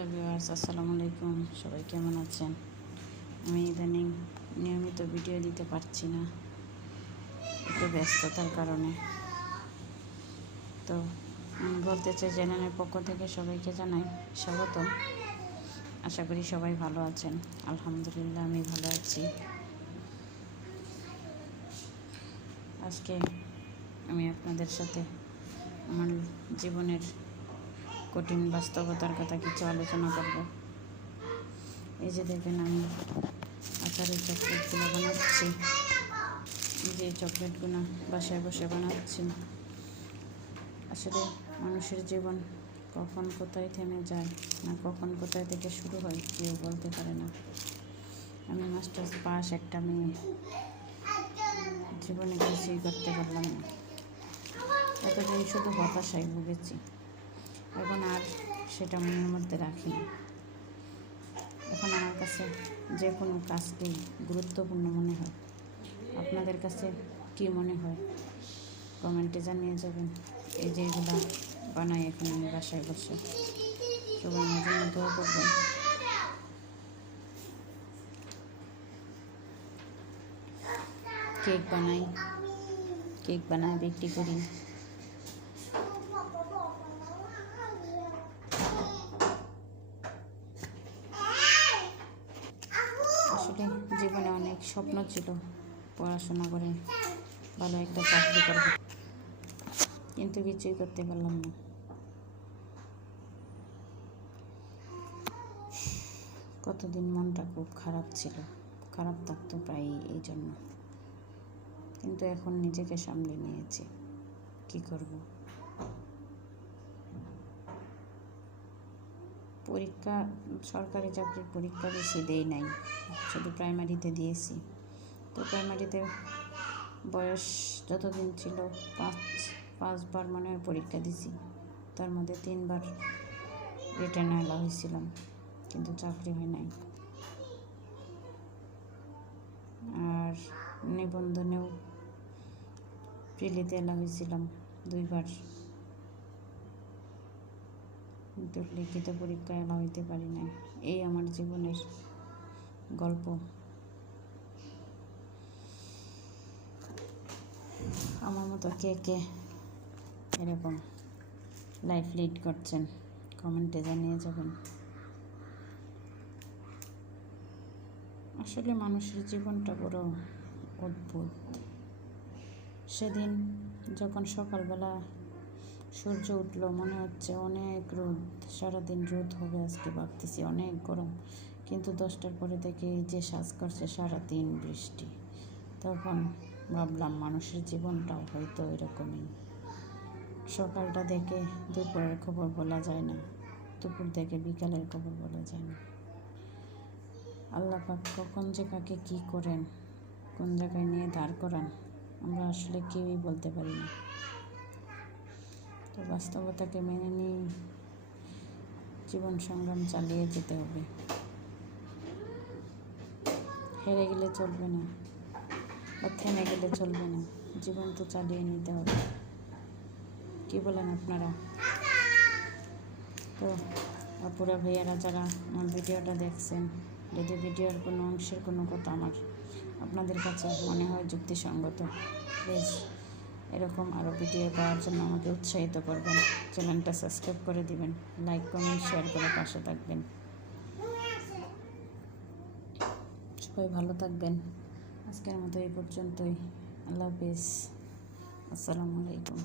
Hello viewers, আসসালামু আলাইকুম। সবাই কেমন আছেন? আমি ইদানিং নিয়মিত ভিডিও দিতে পারছি না, একটু ব্যস্ততার কারণে। তো আমি বলতে চাই, চ্যানেলের পক্ষ থেকে সবাইকে জানাই স্বাগতম। আশা করি সবাই ভালো আছেন। আলহামদুলিল্লাহ, আমি ভালো আছি। আজকে আমি আপনাদের সাথে আমার জীবনের কঠিন বাস্তবতার কথা কিছু আলোচনা করব। এই যে দেখেন, আমি আচারের চকলেটগুলো বানাচ্ছি। যে চকলেটগুলো বাসায় বসে বানাচ্ছি। আসলে মানুষের জীবন কখন কোথায় থেমে যায়, না কখন কোথায় থেকে শুরু হয়, কেউ বলতে পারে না। আমি মাস্টার্স পাস একটা মেয়ে, জীবনে কিছুই করতে পারলাম না। এতদিন শুধু হতাশায় ভুগেছি। এখন আর সেটা মনের মধ্যে রাখি না। এখন আমার কাছে যে কোনো কাজকেই গুরুত্বপূর্ণ মনে হয়। আপনাদের কাছে কি মনে হয় কমেন্টে জানিয়ে যাবেন। এই যে এগুলো বানাই এখন আমি বাসায় বসে, সবাই আমার জন্য দোয়া করবেন। কেক বানাই বিক্রি করি। আসলে জীবনে অনেক স্বপ্ন ছিল, পড়াশোনা করে ভালো একটা চাকরি করব, কিন্তু কিছুই করতে পারলাম না। কতদিন মনটা খুব খারাপ ছিল, খারাপ থাকতো প্রায় এই জন্য। কিন্তু এখন নিজেকে সামলে নিয়েছি। কি করব? পরীক্ষা, সরকারি চাকরির পরীক্ষা বেশি দেই নাই, শুধু প্রাইমারিতে দিয়েছি। তো প্রাইমারিতে বয়স যতদিন ছিল পাঁচবার মনে হয় পরীক্ষা দিছি। তার মধ্যে 3বার রিটার্ন এলা হয়েছিলাম, কিন্তু চাকরি হয় নাই। আর নিবন্ধনেও প্রিলিতে এলা হয়েছিলাম 2বার, কিন্তু লিখিত পরীক্ষায় এলা হইতে পারি নাই। এই আমার জীবনের গল্প। আমার মতো কে কে এরকম লাইফ লিড করছেন কমেন্টে জানিয়ে যাবেন। আসলে মানুষের জীবনটা বড় অদ্ভুত। সেদিন যখন সকালবেলা সূর্য উঠলো, মনে হচ্ছে অনেক রোদ, সারাদিন রোদ হবে আজকে, ভাবতেছি অনেক গরম। কিন্তু 10টার পরে থেকে এই যে সাজ করছে, সারাদিন বৃষ্টি। তখন ভাবলাম মানুষের জীবনটাও হয়তো এরকমই। সকালটা দেখে দুপুরের খবর বলা যায় না, দুপুর দেখে বিকালের খবর বলা যায় না। আল্লাহ পাক কখন যে কাকে কী করেন, কোন জায়গায় নিয়ে দাঁড় করান, আমরা আসলে কেউই বলতে পারি না। তো বাস্তবতাকে মেনে নিয়ে জীবন সংগ্রাম চালিয়ে যেতে হবে। হেরে গেলে চলবে না, বা থেমে গেলে চলবে না, জীবন তো চালিয়ে নিতে হবে। কি বলেন আপনারা? তো আপুরা ভাইয়ারা যারা আমার ভিডিওটা দেখছেন, যদি ভিডিওর কোনো অংশের কোনো কথা আমার আপনাদের কাছে মনে হয় যুক্তিসঙ্গত, প্লিজ এরকম আরও ভিডিও পাওয়ার জন্য আমাকে উৎসাহিত করবেন। চ্যানেলটা সাবস্ক্রাইব করে দিবেন, লাইক কমেন্ট শেয়ার করে পাশে থাকবেন। সবাই ভালো থাকবেন। আজকের মতো এই পর্যন্তই। আল্লাহ হাফিজ, আসসালামু আলাইকুম।